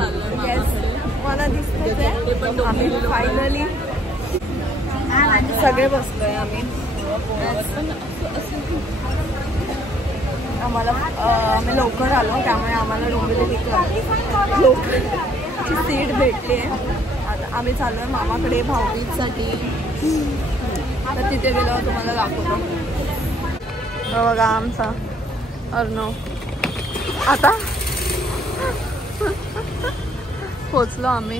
मला दिसतच आहे आम्ही फायनली सगळे बसलोय आम्ही. आम्ही लवकर आलो त्यामुळे आम्हाला डोंबिवली लोकलची सीट भेटली आहे. आता आम्ही चाललोय मामाकडे भाऊबीजसाठी. तर तिथे गेल्यावर तुम्हाला दाखवतो. बघा आमचा अर्णव आता पोचलो आम्ही.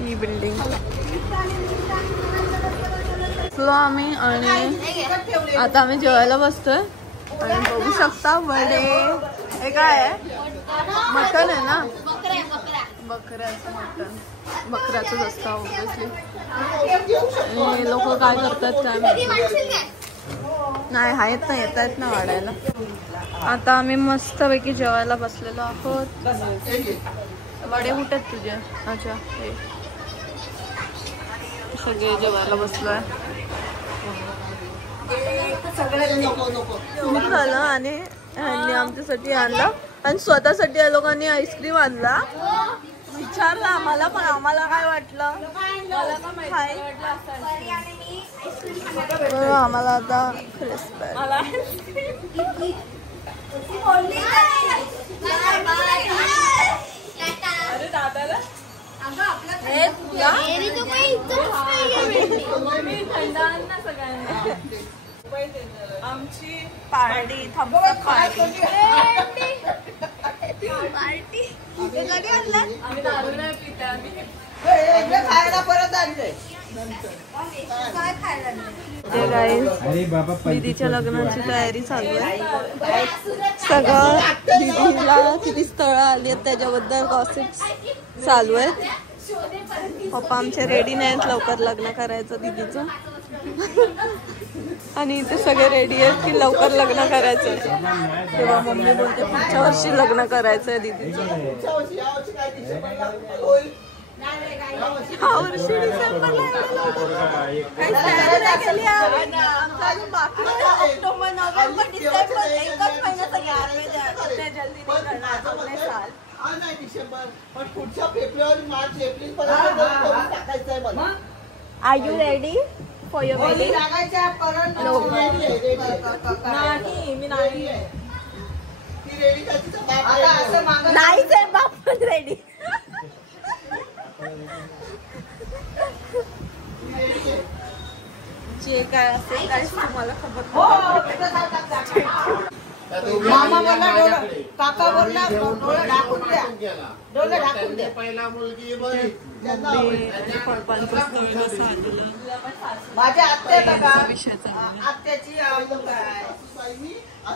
ही बिल्डिंग पोचलो आम्ही आणि आता आम्ही जेवायला बसतोय. आणि बघू शकता वडे. हे काय आहे? मटन आहे ना? बकऱ्याचं मटन. बकऱ्याचंच असतं ऑब्विसली. आणि लोक काय करतात काय माहिती नाही. आहेत ना, येत आहेत ना वाढायला. आता आम्ही मस्तपैकी जेवायला बसलेलो आहोत. वडे कुठे आहेत तुझे? अच्छा हे सगळे जेवायला बसलोय. झालं आणि आमच्यासाठी आणलं आणि स्वतःसाठी या लोकांनी आईस्क्रीम आणला. विचारलं आम्हाला पण आम्हाला काय वाटलं आम्हाला आता क्रिस्प आमची पार्टी थम्सअप पार्टी. आम्ही दारू नाही पिता. दीदीच्या लग्नाची तयारी चालू आहे. सगळं दीदीला किती स्थळं आली आहेत त्याच्याबद्दल गॉसिप्स चालू आहेत. पप्पा आमचे रेडी नाहीत लवकर लग्न करायचं दीदीचं. आणि इथे सगळे रेडी आहेत की लवकर लग्न करायचंय. तेव्हा मम्मी बोलते पुढच्या वर्षी लग्न करायचंय दीदीचं. ह्या वर्षी डिसेंबरला काहीच तयारी नाही केली अजून बाकी. ऑक्टोबर नोव्हेंबर डिसेंबर एकच महिन्याचा गॅप आहे. जल्दी नाही साल पण पुढच्या फेब्रुवारी मार्च एप्रिल पर्यंत टाकायचंय मला. Are you ready for your wedding? नाही मी नाही. नाहीच आहे बाप पण रेडी. जे काय असेल काय तुम्हाला खबर. मामा बोलला काका बोलला डोळे ढाकून द्या. डोळे ढाकून द्या. पहिला मुलगी माझ्या आत्या बघा आत्याची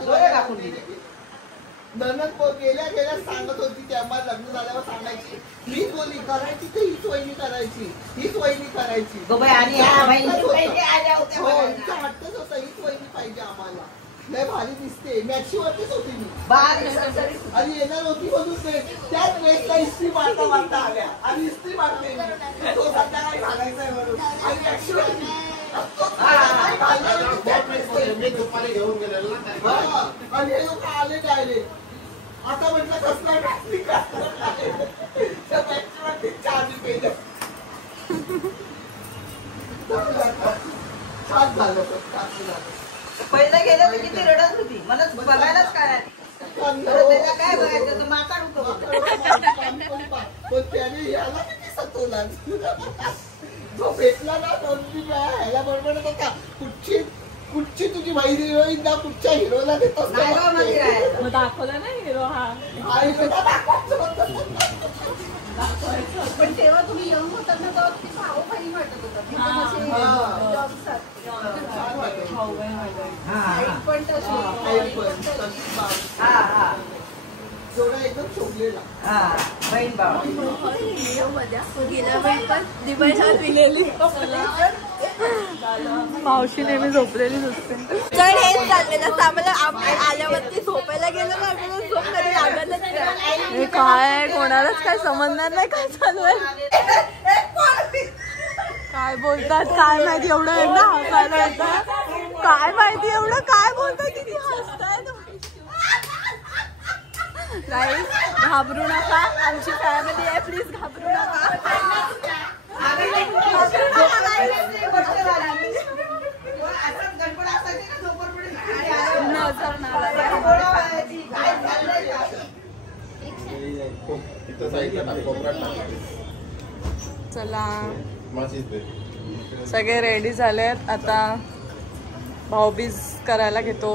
डोळे ढाकून दिले. ननद गेल्या सांगत होती की आम्हाला लग्न झाल्यावर सांगायची. हीच बोली करायची तर हीच वहिनी करायची. हीच वहिनी करायची. वाटतच होतं हीच वहिनी पाहिजे आम्हाला. लय भारी दिसते. मॅक्सीवरतीच होती मी आणि येणार होती म्हणून त्याच वेळेसला इस्त्री मारता मारता आल्या आणि इस्त्री मारते तो संध्याकाळी घालायचंय म्हणून आणि मॅक्सीवरती घेऊन गेलेलो आणि हे लोक आले डायरेक्ट. आता म्हटलं कसला मॅक्सीवरती चार्ज पेलं. छान झालं पहिलं गेलं तर किती रडत होती. मला बघायलाच काय काय बघायचं माका त्याने याला किती सतवला. जो भेटला ना दोन ह्याला बरोबर होता. कुठची तुझी माहिती होईल ना कुठच्या हिरोला देतोस दाखवला ना हिरो. हा पण तेव्हा तुम्ही यंग होता ना तेव्हा ती भाऊ बहिणी वाटत होता. एकदम शोभलेला बहीण भाऊ गेल्या वेळी पण दिवाळीला दिलेली. मावशी नेहमी झोपलेलीच असते. तर हेच चाललेलं आम्हाला. आम्ही आल्यावरती झोपायला गेलो ना झोप कधी लागतच नाही. काय कोणालाच काय समजणार नाही काय चालू आहे. काय बोलतात काय माहिती. एवढं एकदा हसायला येतं काय माहिती. एवढं काय बोलतात किती हसताय. गाईस घाबरू नका, आमची फॅमिली आहे, प्लीज घाबरू नका. चला सगळे रेडी झालेत, आता भाऊबीज करायला घेतो.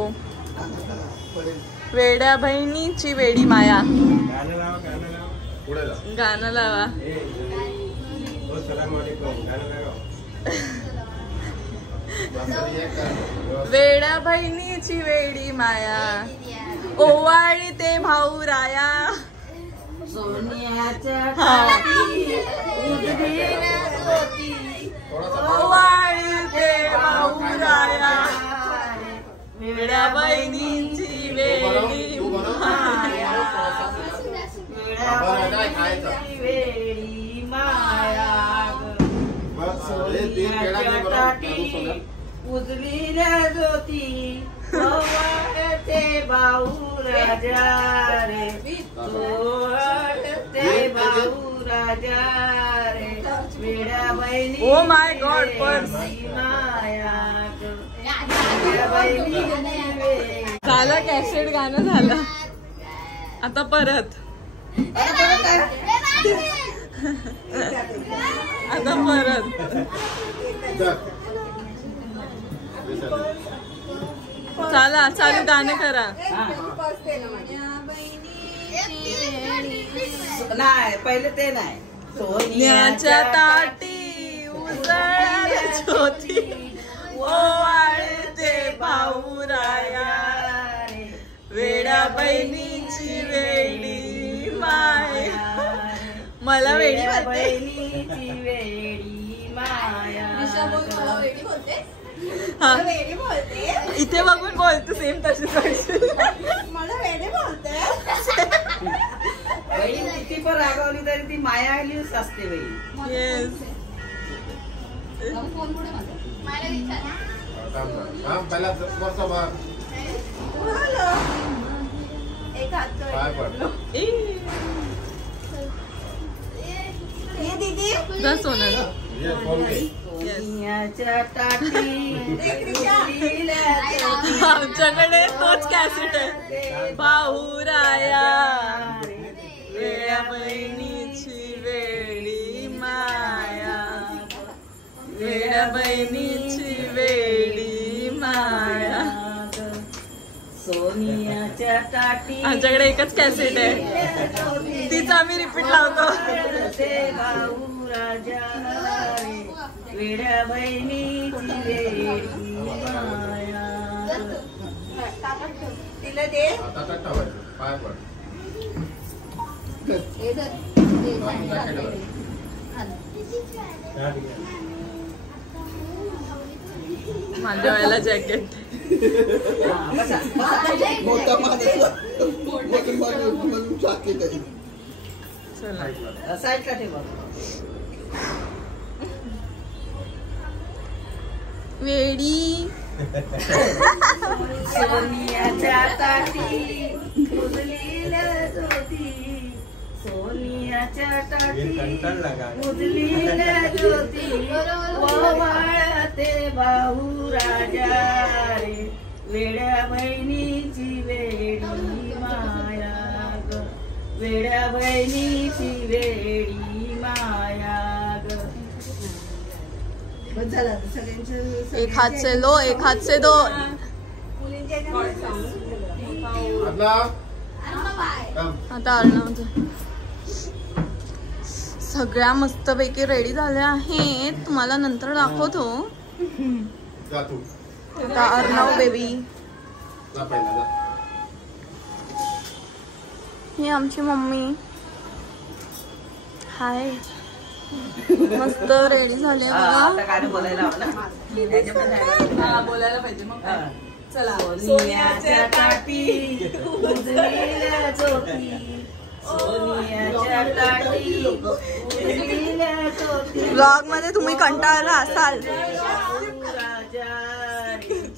वेड्या बहिणीची वेडी माया. गाणं लावा. वेड्या बहिणीची वेडी माया, ओवाळी ते भाऊ राया. ओवाळी ते भाऊ राया, वेड्या बहिणीची वेडी माया. वेडी माया उजलील्या ज्योती ते भाऊ राजा रे, ते भाऊ राजा रे, वेड्या बहिणी. Oh my God purse. झालं कॅसेट गाणं झालं, आता परत आता परत. चला चालू गाणं करा. नाही पहिले ते नाही. सोन्याच्या ताटी उजळल्या ज्योती, ओवाळते भाऊ राया, वेड्या बहिणीची वेडी माया. मला वेडी बहिणीची वेडी माया. इथे बघून बोलतो सेम तशीच. मला वेडी बोलते. किती पण रागवली तरी ती मायालीच असते बाई. येस. आमच्याकडे तोच कॅसेट आहे. भाऊ राया, वेड्या बहिणीची वेडी माया, वेड्या बहिणीची वेडी माया. सोनियाच्या ताटी. आमच्याकडे एकच कॅसेट आहे, तीच आम्ही रिपीट लावतो. भाऊ राजा, वेड्या बहिणीची वेडी माया. तिला दे. माझ्या वेळेला जॅकेट. मोठा माणूस जॅकेट आहे. चला साईडला ठेवा. वेडी. सोनियाच्या ताटी उजलील्या ज्योती, सोनियाच्या ताटी उजलील्या ज्योती, ओवाळते भाऊ राजा रे, वेड्या बहिणीची वेडी माया, वेड्या बहिणीची वेडी माया. एक हात से लो, एक हात से दो. आता सगळ्या मस्तपैकी रेडी झाल्या आहेत, तुम्हाला नंतर दाखवतो. आता अर्णव बेबी. ही आमची मम्मी. हाय. मस्त रेडी झाले बघा. बोलायला पाहिजे मग. चला. सोन्याच्या ताटी उजलील्या ज्योती, सोन्याच्या ताटी उजलील्या ज्योती. ब्लॉग मध्ये तुम्ही कंटाळला असाल.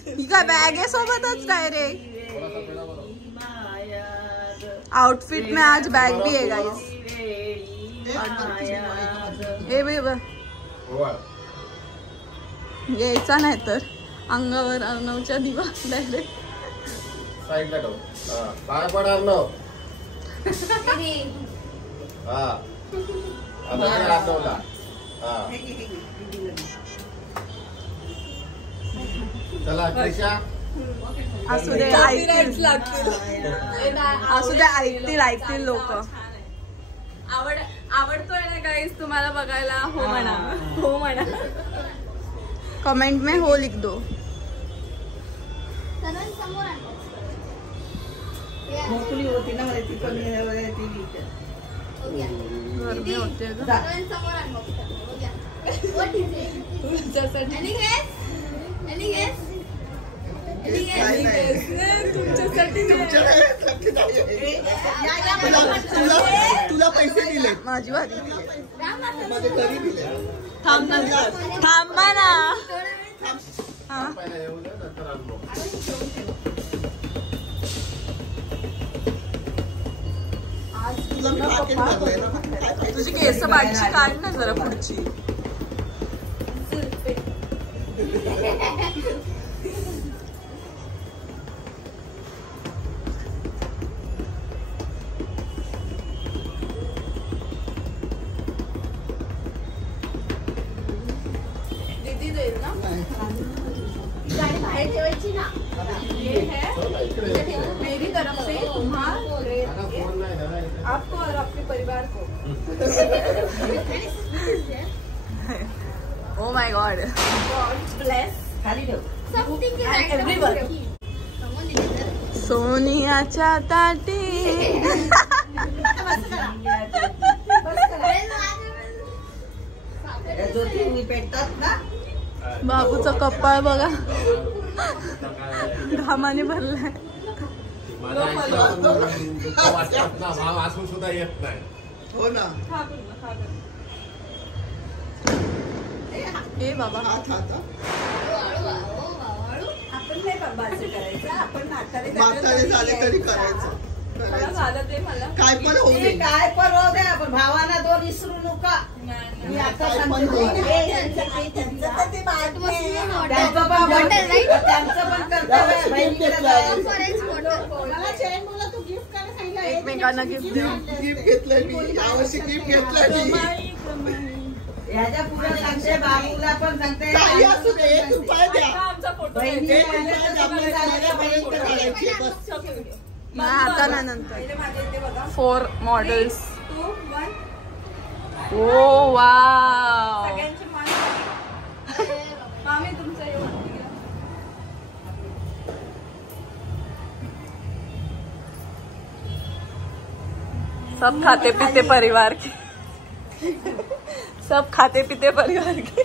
ही काय बॅग आहे सोबतच डायरेक्ट. आउटफिट में आज बैग भी है गाइस। ए यायचा नाही तर अंगावर अर्णवच्या दिवा डायरेक्ट साईडला ठेव. पाय पड अर्णव. चला कृषा. असू दे ऐकतील असू दे ऐकतील लोक. आवडतोय ना गाईस तुम्हाला बघायला? हो म्हणा, हो म्हणा. कमेंट में हो लिख दो. मोकळी होती ना मला ती पण गरमी होते तुला पैसे दिले माझी वारी. माझे घरी दिले. थांबा ना. तुझी केस बाईची काढ ना जरा पुढची. दीदी देईल ना गाडी बाहेर ठेवायची ना. ये है मेरी तरफ से तुम्हारे आपको और आपके परिवार को. Oh my God. God bless. Everyone. सोनियाच्या ताटी. बाबूचा कपाळ बघा घामाने भरलाय. भाव असून सुद्धा येत नाही. हो ना. ए बाबा आपण नाही बाबाचे करायचं. आपण म्हातारे झाले तरी करायचं. झालं ते मला काय पण होऊ दे. काय पण होऊ दे. आपण भावाना दोन विसरू नका. मी आता सांगते त्यांचं तर ते बाद नाही. त्यांचं पण कर्तव्य. मला चैन बोला तू गिफ्ट करायला सांगितलं. एकमेकांना गिफ्ट देऊ. गिफ्ट घेतलंय मी यावर्षी. गिफ्ट घेतलंय मी. याच्या पुढे सांगते बाबूला पण सांगते. काही असू दे. 1 रुपया द्या. आमचा फोटो आता ना नंतर 4 मॉडेल्स. ओ वाव. सब खाते पीते परिवार के. सब खाते पीते परिवार के.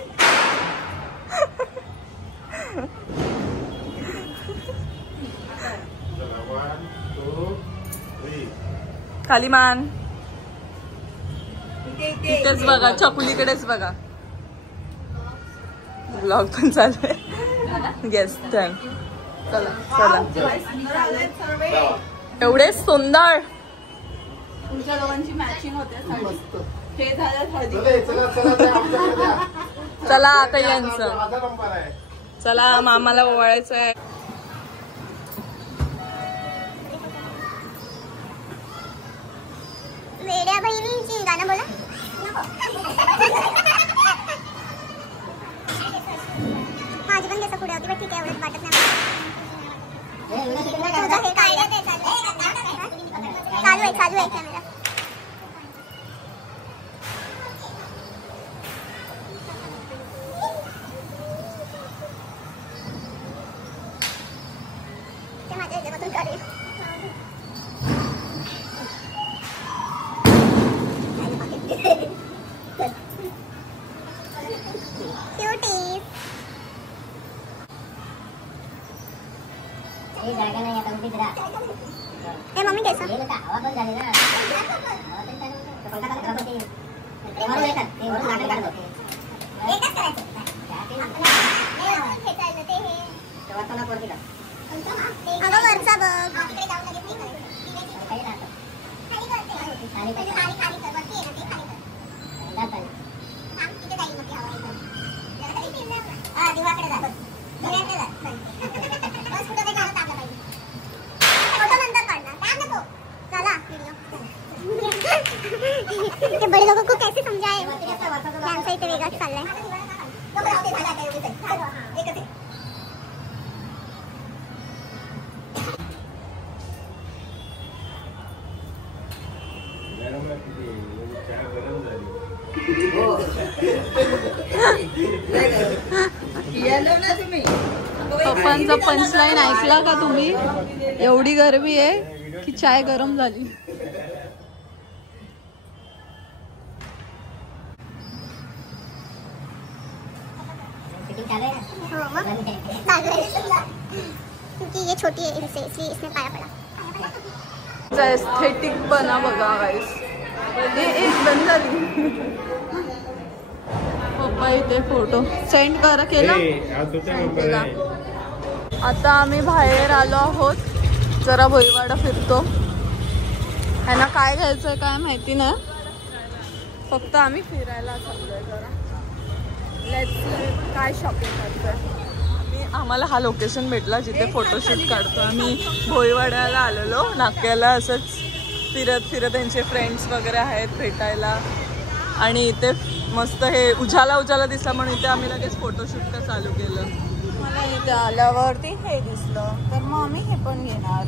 खाली मान. तिथेच बघा चकुलीकडेच बघा. ब्लॉग पण चालू आहे. Yes done. चला चला. एवढे सुंदर. तुमच्या दोघांची मॅचिंग होते. हे झालं हळदी. चला आता यांचं. चला मामाला ओवाळायचं आहे. वेड्या बहिणींची गाणं बोला. माझी पण केस पुढे होती पण ठीक आहे. एवढंच वाटत नाही. तुझं हे काय चालू आहे कॅमेरा. ते माझ्या ह्याच्यामधून काढेल. ए मम्मी कैसा अगं वरचा बघ. पप्पांचा पंचलाईन ऐकला का तुम्ही? एवढी गरमी आहे की चाय गरम झाली. क्योंकि ये छोटी है इनसे, इसलिए इसने पाया पड़ा. एस्थेटिक बना बघा गाईस. एक बंद झाली. पप्पा इथे फोटो सेंड करा केला. आता आम्ही बाहेर आलो आहोत. जरा भोईवाडा फिरतो. ह्यांना काय घ्यायचंय काय माहिती नाही. फक्त आम्ही फिरायला चाललोय. जरा काय शॉपिंग करतोय. आम्हाला हा लोकेशन भेटला जिथे फोटोशूट काढतो. आम्ही भोईवाड्याला आलेलो नाक्याला. असंच फिरत फिरत त्यांचे फ्रेंड्स वगैरे आहेत भेटायला. आणि इथे मस्त हे उजाला दिसला म्हणून इथे आम्ही लगेच फोटोशूट का चालू केलं. मला इथे आल्यावरती हे दिसलं तर मग आम्ही हे पण घेणार.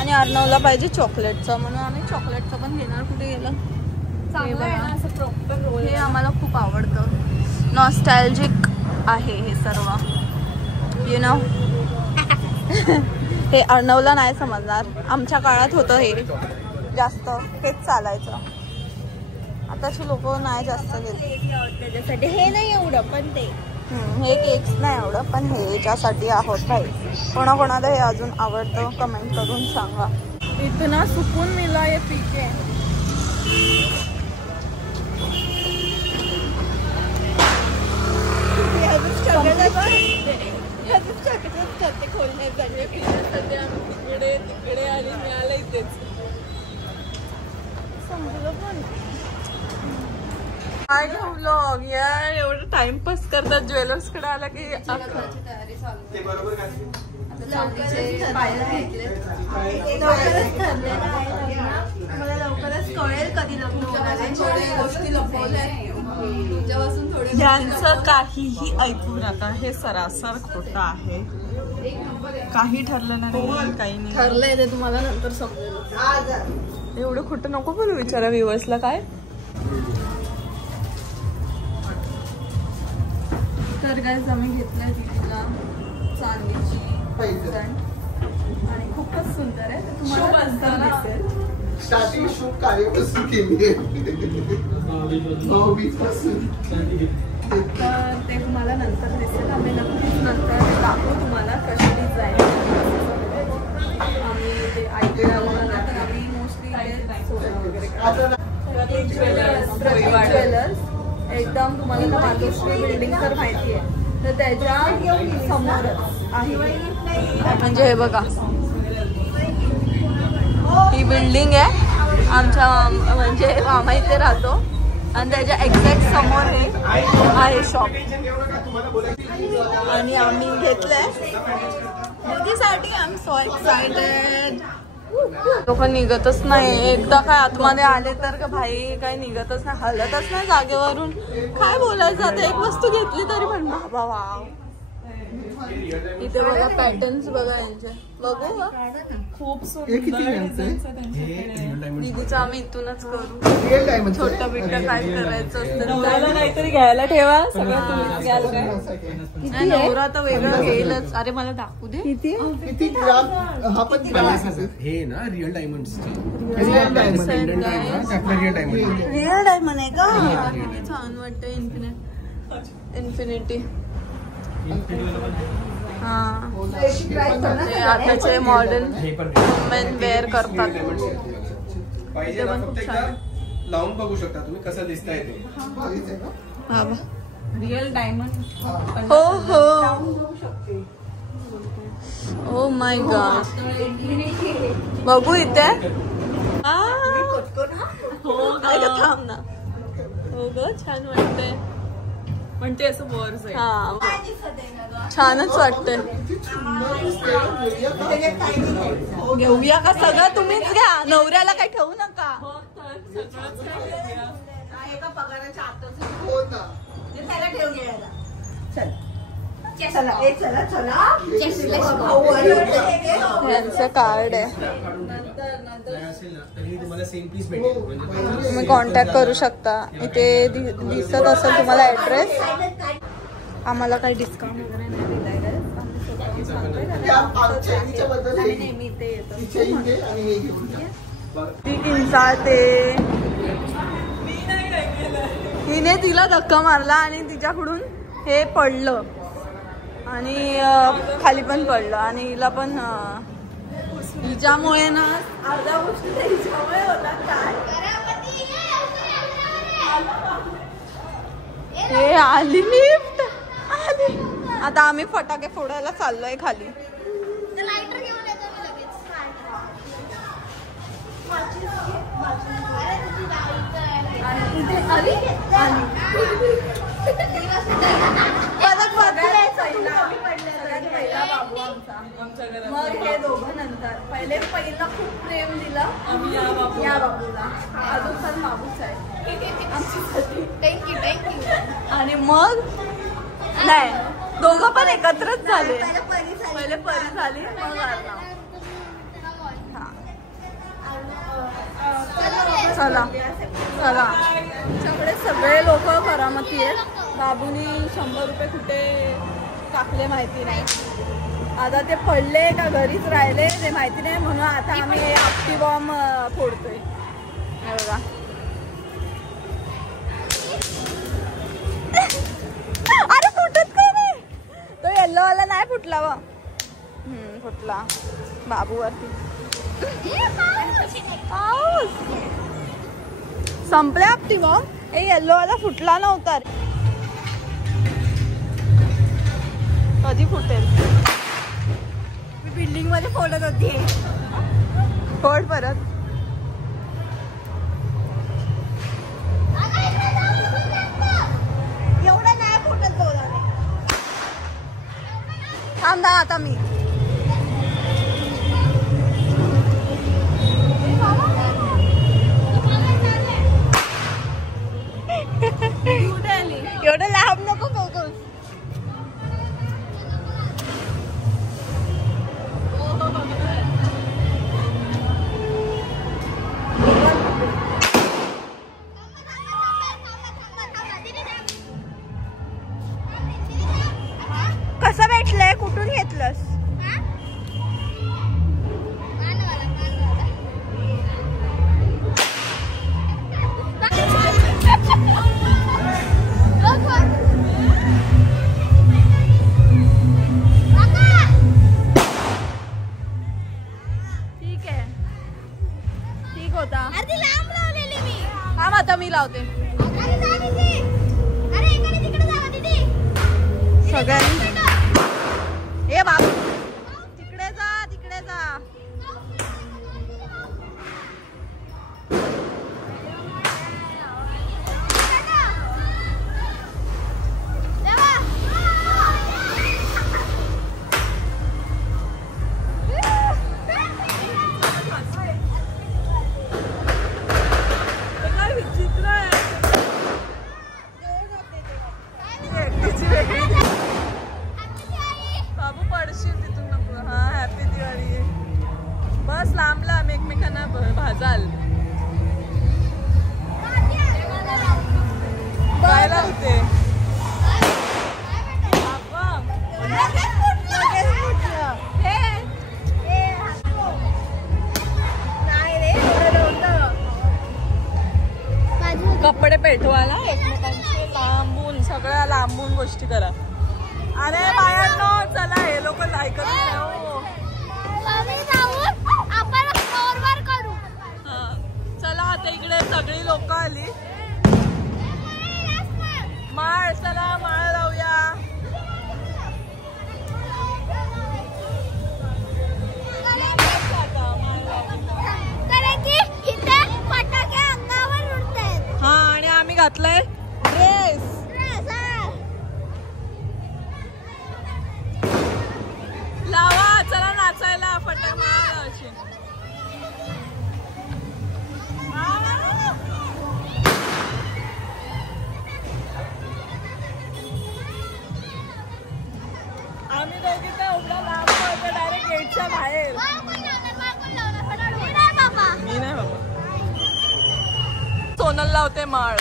आणि अर्णवला पाहिजे चॉकलेटचं म्हणून आम्ही चॉकलेटचं पण घेणार. कुठे गेलं हे आम्हाला खूप आवडतं. नॉस्टॅल्जिक आहे हे सर्व. यु नो हे अर्णवला नाही समजणार. आमच्या काळात होतं हे जास्त. हेच चालायचं. आताची लोक नाही जास्त घेत त्याच्यासाठी. हे नाही एवढं पण ते हे केक्स नाही एवढं पण हे याच्यासाठी आहोत भाई. कोणाकोणाला हे अजून आवडतं कमेंट करून सांगा. इतना सुकून मिला ये पीके. तिकडे आणि मिळालं इथेच. समजलं पण काय व्लॉग यार. एवढं टाइमपास करतात. ज्वेलर्स कडे आला की लवकरच कळेल कधी गोष्टी लपवल्या. यांचं काहीही ऐकू नका. हे सरासर खोटं आहे. काही ठरलं नाही. काही नाही ठरलंय ते तुम्हाला नंतर समजेल. एवढं खोटं नको बोलू. विचारा व्ह्यूअर्सला काय. तर गाईज आम्ही घेतलंय तिला चांदीची आणि खूपच सुंदर आहे. तुम्हाला नंतर दिसेल. स्टार्टिंग शूट कार्यपासून केली आहे. तर ते तुम्हाला नंतर दिसेल. आम्ही नक्कीच नंतर दाखवू तुम्हाला कशी डिझाईन. आम्ही ते आयडिया तर आम्ही मोस्टली ज्वेलर्स एकदम तुम्हाला तर मातोश्री बिल्डिंग तर माहिती आहे. तर त्याच्या समोरच आहे. म्हणजे हे बघा ही बिल्डिंग आहे. आमच्या म्हणजे मामा इथे राहतो आणि त्याच्या एक्झॅक्ट समोर हे आहे शॉप. आणि आम्ही घेतलंय दीदीसाठी. I am so excited. लोक निघतच नाही. एकदा काय आतमध्ये आले तर का भाई काय निघतच नाही. हलतच नाही जागेवरून. काय बोलायचं आता. एक वस्तू घेतली तरी पण बाबा वाव. इथे बघा पॅटर्न्स बघा यांचे. बघू खूप सुंदर. निघूचा आम्ही इथूनच करू. छोटं बिट्ट काय करायचं असतं काहीतरी घ्यायला ठेवा. सगळं तुम्हीच घ्याल काय. नवरा तर वेगळं घेईलच. अरे मला दाखवू दे. किती ग्राम हा पण हे ना रिअल डायमंड. रिअल डायमंड आहे का. किती छान वाटतं. इन्फिनिटी. हा आताचे मॉडर्न वुमेन वेअर करतात. लावून बघू शकता तुम्ही कसं दिसतंय ते. Real diamond. हो हो. Oh my God. बघू इथे. हो काय का थांब ना. हो ग छान वाटतंय. म्हणते असं वर्स आहे. हा छानच वाटतंय. घेऊया का सगळं तुम्हीच घ्या. नवऱ्याला काही ठेवू नका. यांचं कार्ड आहे. तुम्ही कॉन्टॅक्ट करू शकता. इथे दिसत असेल तुम्हाला ऍड्रेस. आम्हाला काही डिस्काउंट वगैरे नाही दिलाय guys. आम्ही स्वतःहून सांगतोय कारण आम्ही नेहमी इथे येतो. ती किंचाळते. हिने तिला धक्का मारला आणि तिच्याकडून हे पडलं आणि खाली पण पडलं आणि हिला पण हिच्यामुळे ना अर्ध्या गोष्टी हिच्यामुळे होतात. काय हे आली लिफ्ट आली. आता आम्ही फटाके फोडायला चाललोय खाली. मग हे दोघं नंतर पहिला खूप प्रेम दिलं या बाबूला. अजून पण बाबूच आहे आमच्यासाठी. Thank you thank you. आणि मग नाही दोघं पण एकत्रच झाले. पहिले परी झाली मग चला चला. आमच्याकडे सगळे लोक करामती आहेत. बाबूनी 100 रुपये कुठे टाकले माहिती नाही. आता ते पडले का घरीच राहिले ते माहिती नाही. म्हणून आता आम्ही आपटी बॉम्ब फोडतोय. बघा अरे फुटत काय नाही. तो येल्लो वाला नाही फुटला व फुटला बाबूवरती. पाऊस संपले आपटी बॉम्ब. हे येल्लो वाला फुटला नव्हता. कधी फुटेल. मी बिल्डिंग मध्ये फोडत होती. फोड परत. एवढं नाही फुटत बोलाने. थांबा आता मी एवढं लांब नको बघूस. कसं भेटलंय कुठून घेतलंस. आता मी लावते. सगळ्यांनी ए बाबू तिकडे जा तिकडे जा. बाबू पडशील तिथून नको. हा हॅपी दिवाळी. बस लांब लांब एकमेकांना भाजाल. काय लावते कपडे पेटवायला एकमेकांचे लांबून सगळ्या लांबून गोष्टी करा. अरे बायांनो चला हे लोक लाईक चला. आता इकडे सगळी लोक आली. माळ चला माळ लावूया. हा आणि आम्ही घातलाय ड्रेस. लावा चला नाचायला फटाके मारायचे. आम्ही दोघी तर एवढा लांब होतो डायरेक्ट गेटच्या बाहेर. मी नाही बाबा. सोनल लावते माळ.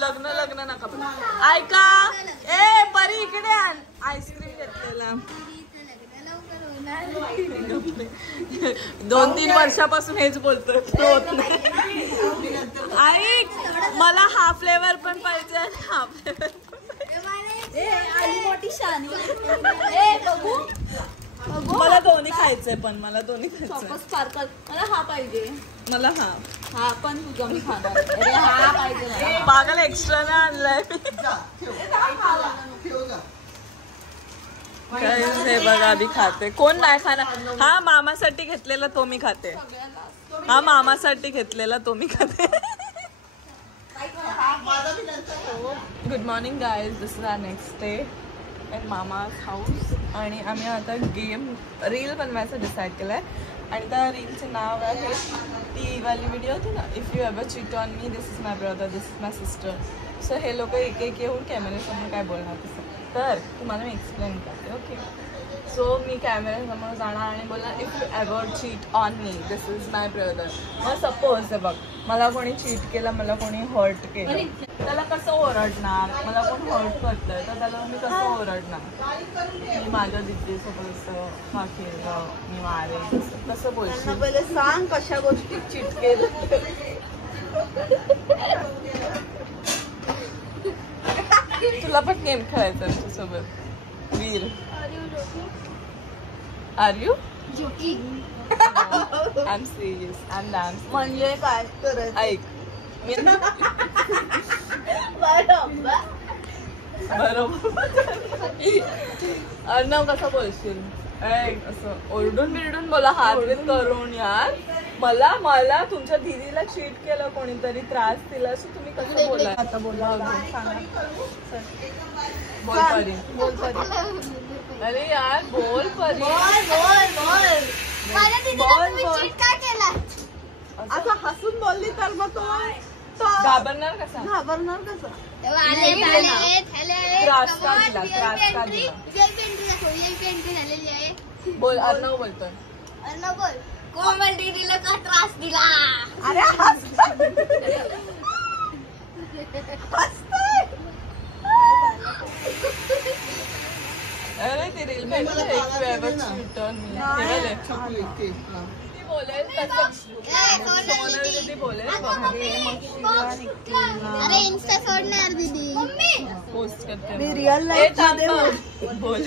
लग्न लग्न नका ऐका ए परी इकडे आण आईस्क्रीम घेतलेला 2-3 वर्षापासून हेच बोलतोय होत नाही. ऐक मला हा फ्लेवर पण पाहिजे हा फ्लेवर मोठी शानी बघू मला दोन्ही खायचंय पण मला दोन्ही खायचंय मला हा पाहिजे मला हा पण तुझं मी खाणार हा पाहिजे पागल एक्स्ट्रा ना आणलाय हे बघा आधी खाते कोण नाही खाणार हा मामासाठी घेतलेला तो मी खाते हा मामासाठी घेतलेला तो मी खाते. Good morning guys this is our next day at mama's house आणि आम्ही आता गेम रील बनवायचं डिसाईड केलं आहे आणि त्या रीलचं नाव आहे ती वाली व्हिडिओ होती ना if you ever cheat on me this is my brother this is my sister. So हे लोक एक एक येऊन कॅमेऱ्यासमोर काय बोलणार तसं तर तुम्हाला मी एक्सप्लेन करते ओके. सो मी कॅमेऱ्यासमोर जाणार आणि बोलणार if you ever cheat on me this is my brother. मग सपोज आहे बघ मला कोणी चीट केलं मला कोणी हर्ट केलं त्याला कसं ओरडणार मला कोण हर्ट करतंय तर त्याला मी कसं ओरडणार मी माझ्या दिदीसोबत असं हा केलं मी मारे कसं बोलशील पहिले सांग कशा गोष्टी चीट केलं. तुला पण गेम खेळायचं तुझ्यासोबत Veer are you I am serious I am dance म्हणजे काय करायचं ऐक मी बरोबर अर्णव कसं बोलशील असं ओरडून बिरडून बोला हात करून यार मला तुमच्या दीदीला चीट केलं कोणीतरी त्रास दिला असं तुम्ही कसं बोला आता बोला बोल परी बोल परी अरे यार बोल परी असं हसून बोलली तर मग तो घाबरणार कसा त्रास का दिला बोल अर्णव बोलतोय अर्णव बोल कोमल दीदीला का त्रास दिला अरे अरे ते रील बोलेल बोलेल अरे इंस्टा सोडणार दीदी पोस्ट करते रिअल लाईफ बोल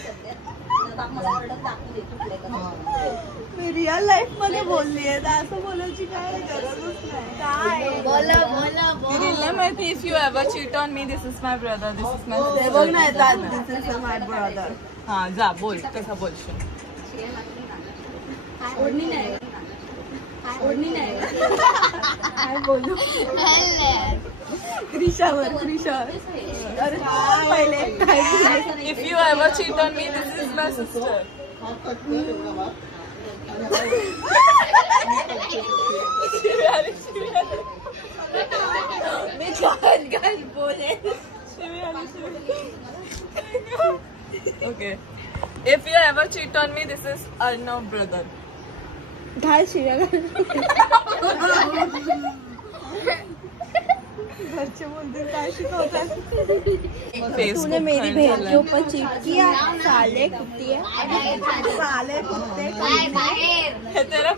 मी रिअल लाईफ मध्ये बोलली आहे असं बोलायची काय गरजच नाही काय माहिती if you ever cheat on me this is my brother this is my बघ ना दिस इज माय ब्रदर हा जा बोल कसा बोलशील ओढणी नाही काय बोलू क्रिशावर अरे पहिले if you ever cheat on me this is my sister मी काय बोले okay if you ever cheat on me this is Arnav brother घाल शिव्या घरचे बोलते काय शिकवतात तूने मेरी बहन के ऊपर चीट किया साले कुत्ते तेरा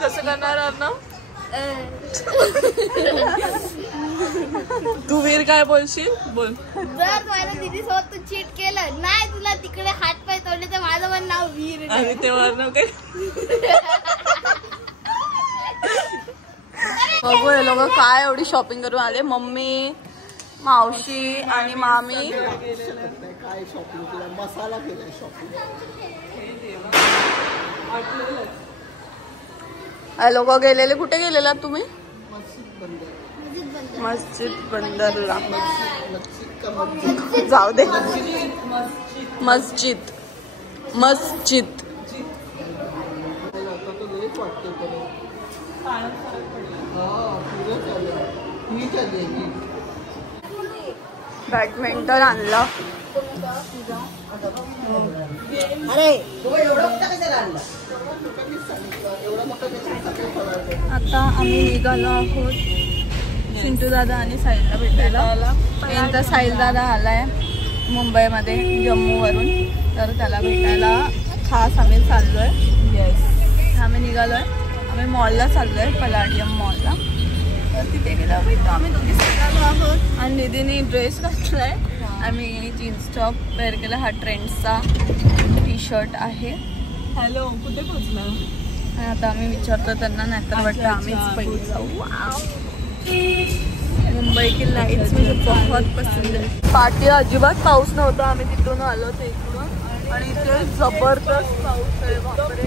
कसं करणार अर्णव तू वीर काय बोलशील बोल जर माझ्या दीदी सोबत तू चीट केलं नाही तुला तिकडे हात पाय तोडले तर माझं पण नाव वीर आणि ते अर्णव काय बघू हे लोक काय एवढी शॉपिंग करून आले मम्मी मावशी आणि मामी काय शॉपिंग केलं मसाला केलाय शॉपिंग लोक गेलेले कुठे गेलेला तुम्ही मस्जिद बंदरला जाऊ दे मस्जिद बॅडमिंटन आणलं. अरे एवढं कशाला आणलं? आता आम्ही निघालो आहोत चिंटू दादा आणि साहिलला भेटायला. यांचा साहिल दादा आलाय मुंबईमध्ये जम्मूवरून, तर त्याला भेटायला खास आम्ही चाललोय. येस, आम्ही निघालोय. आम्ही मॉलला चाललोय, पलाडियम मॉलला. तर तिथे गेलो भेटतो आम्ही दोघी निघालो आहोत. आणि निधीने ड्रेस घातलाय, आम्ही जीन्स टॉप वेअर केला. हा ट्रेंड्सचा टी शर्ट आहे. हॅलो, कुठे पोहोचला? आणि आता आम्ही विचारतो त्यांना, नाहीतर वाटतं आम्हीच पहिले जाऊ. मुंबई की लाईट्स मुझे बहुत पसंद आहे. पाठी अजिबात पाऊस नव्हता, आम्ही तिथून आलो ते इकडून, आणि इथे जबरदस्त पाऊस आहे. बापरे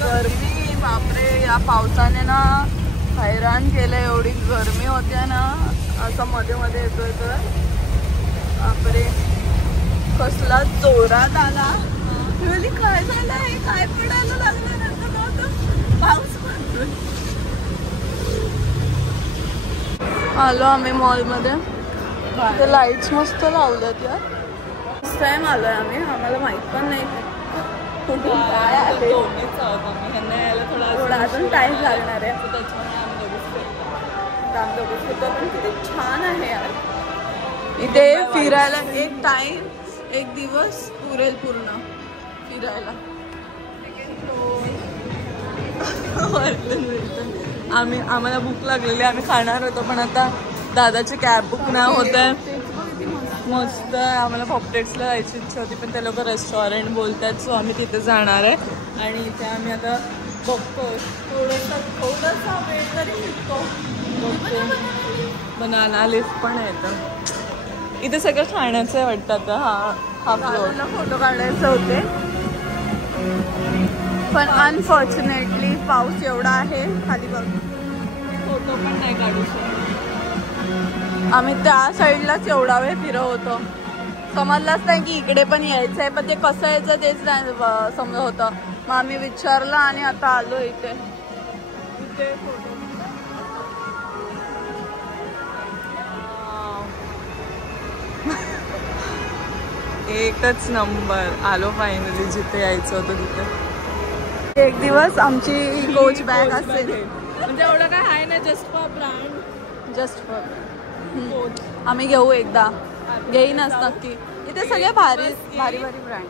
गरमी, बापरे या पावसाने ना हैराण केलं. एवढी गरमी होते ना, असं मध्ये मध्ये येतोय तर बापरे कसला जोरात आला. काय झालं आहे, काय पडायला लागलं नंतर पाऊस पडतोय. आलो आम्ही मॉलमध्ये. ते लाईट्स मस्त लावल्यात यार. फर्स्ट टाइम आलोय आम्ही, आम्हाला माहित पण नाही काय आहे. थोडा अजून टाइम लागणार आहे. पण किती छान आहे यार इथे फिरायला. एक दिवस पुरेल पूर्ण फिरायला. आम्हाला भूक लागलेली, आम्ही खाणार होतो, पण आता दादाची कॅब बुक नाही होत आहे. मस्त आम्हाला पॉपलेट्सला जायची इच्छा होती, पण ते लोक रेस्टॉरंट बोलतात, सो आम्ही तिथे जाणार आहे. आणि इथे आम्ही आता बघतो थोडासा वेळ तरी शिकतो. बनाना लिफ्ट पण आहे इथं. इथे सगळं खाण्याचं आहे वाटतं आता. हा फ्लोअरला फोटो काढायचे होते, पण अनफॉर्च्युनेटली पाऊस एवढा आहे खाली बघ, फोटो पण नाही काढू शकतो. आम्ही त्या साईडलाच एवढा वेळ फिरत होतो, समजलंच नाही की इकडे पण यायचं आहे, पण ते कसं यायचं तेच नाही समजत होतं. मग आम्ही विचारलं आणि आता आलो इथे. फोटो एकच नंबर. आलो फायनली जिथे यायचं होतं तिथे. एक दिवस आमची कोच बॅग असेल, म्हणजे एवढं काय आहे ना, just for brand, just for आम्ही घेऊ एकदा, घेईनच नक्की. इथे सगळे भारी भारी भारी ब्रँड.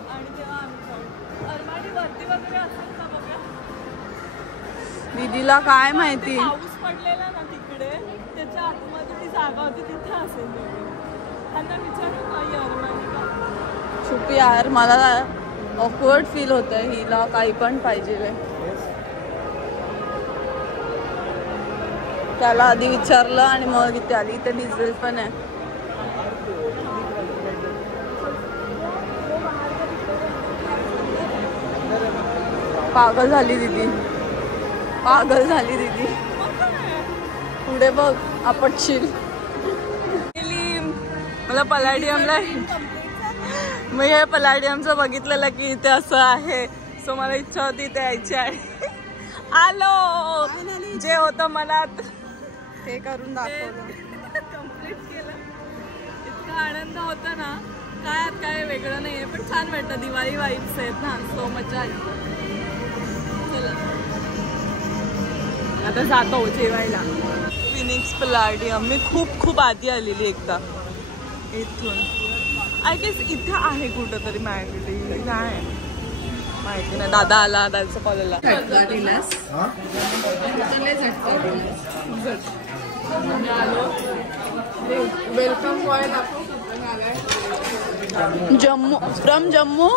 दीदीला काय माहिती, पाऊस पडलेला ना तिकडे, त्याच्या आतमध्ये ती जागा होती, तिथे असेल. त्यांना विचारू काही अरमानी का खूप यार, मला ऑकवर्ड फील होतंय. हिला काही पण पाहिजे. त्याला आधी विचारलं आणि मग इथे आली. इथे डिझेल पण आहे. पागल झाली दीदी, पागल झाली दीदी. पुढे बघ आपटशील. मला पलाडियमला, मग हे पलाडियमचं बघितलेलं की इथे असं आहे, सो मला इच्छा होती इथे यायची आहे. आलो, जे होतं मनात ते करून दाखवलं, कम्प्लीट केलं. इतका आनंद होता ना, काय वेगळं नाही आहे, पण छान वाटतं. दिवाळी वाईब्स आहेत ना, सो मजा आली. चला आता जातो जेवायला. फिनिक्स पलाडियम मी खूप आधी आलेली एकदा. इथून आय गेस इथे आहे कुठं तरी. माहिती नाही, माहिती नाही. दादा आला, दादाचा कॉल आला. Welcome boy Jammu, from Jammu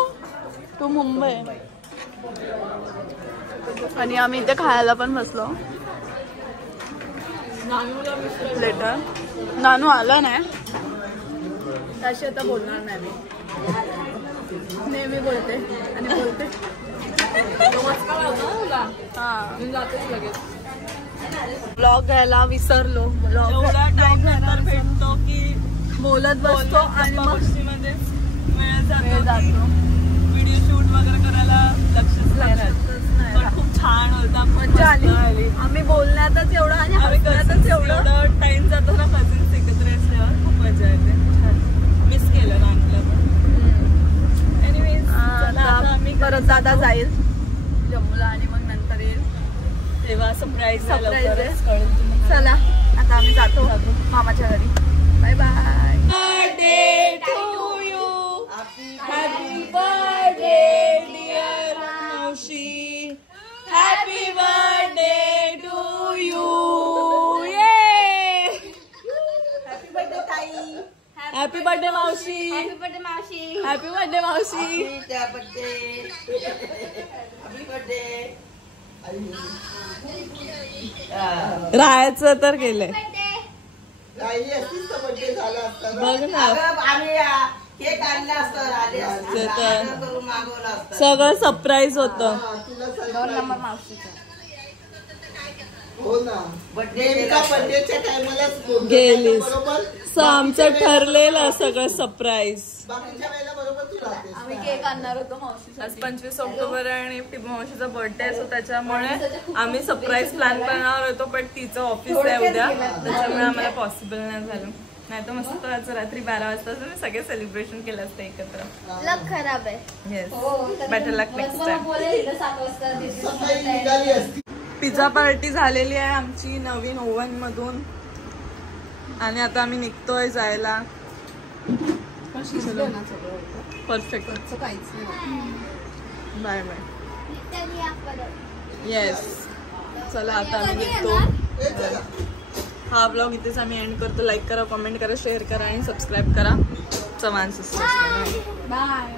to Mumbai. आणि आम्ही इथे खायला पण बसलो. लेटर नानू आला नाही, त्याशी आता बोलणार नाही मी. नेहमी बोलते आणि बोलते. ब्लॉग घ्यायला विसरलो. एवढा टाइम नंतर भेटतो की बोलत बसतो आणि मग गोष्टीमध्ये वेळ जातो. व्हिडिओ शूट वगैरे करायला लक्षच नाही. पण खूप छान होता, मजा आली. आम्ही बोलण्यातच एवढं आणि हसण्यातच एवढं टाइम परत दादा जाईल जम्मूला आणि मग नंतर येईल तेव्हा सरप्राईज आहे. चला आता आम्ही जातो मामाच्या घरी. Bye bye. Birthday to you. Happy birthday dear मावशी. Happy birthday to you. Happy birthday ताई. हॅपी बर्थडे मावशी. हॅपी बर्थडे मावशी. हॅपी बर्थडे मावशी. Happy birthday. राहायचं तर केलंय. राहिली असतीच तर बर्थडे झाला असता ना. बघ ना आम्ही केक आणला असतं आले असते करून मागवलं असतं. सगळं सरप्राईज होतं. हा, तुला surprise. 2 नंबर मावशीचा. हो ना. नेमका बर्थडेच्या टायमालाच बोलतो. गेलीस. बरोबर आमचं ठरलेलं सगळं सरप्राईज. बाकीच्या वेळेला बरोबर तू राहतेस. आम्ही केक आणणार होतो मावशी. आज 25 ऑक्टोबर आणि मावशीचा बर्थडे असतो त्याच्यामुळे आम्ही सरप्राईज प्लॅन करणार होतो पण तिचं ऑफिस आहे उद्या त्याच्यामुळे आम्हाला पॉसिबल नाही झालं. नाही तर मस्त आज रात्री 12 वाजता मी सगळे सेलिब्रेशन केलं असतं एकत्र. लक खराब आहे. येस बेटर लक नेक्स्ट टाइम. सकाळी निघाली असती. पिझ्झा पार्टी झालेली आहे आमची नवीन ओव्हन मधून आणि आता आम्ही निघतोय जायला. परफेक्ट. Bye bye. येस चला आता आम्ही निघतो. हा ब्लॉग इथेच आम्ही एंड करतो. लाईक करा, कमेंट करा, शेअर करा आणि सबस्क्राईब करा चव्हाण सिस्टर्स. बाय.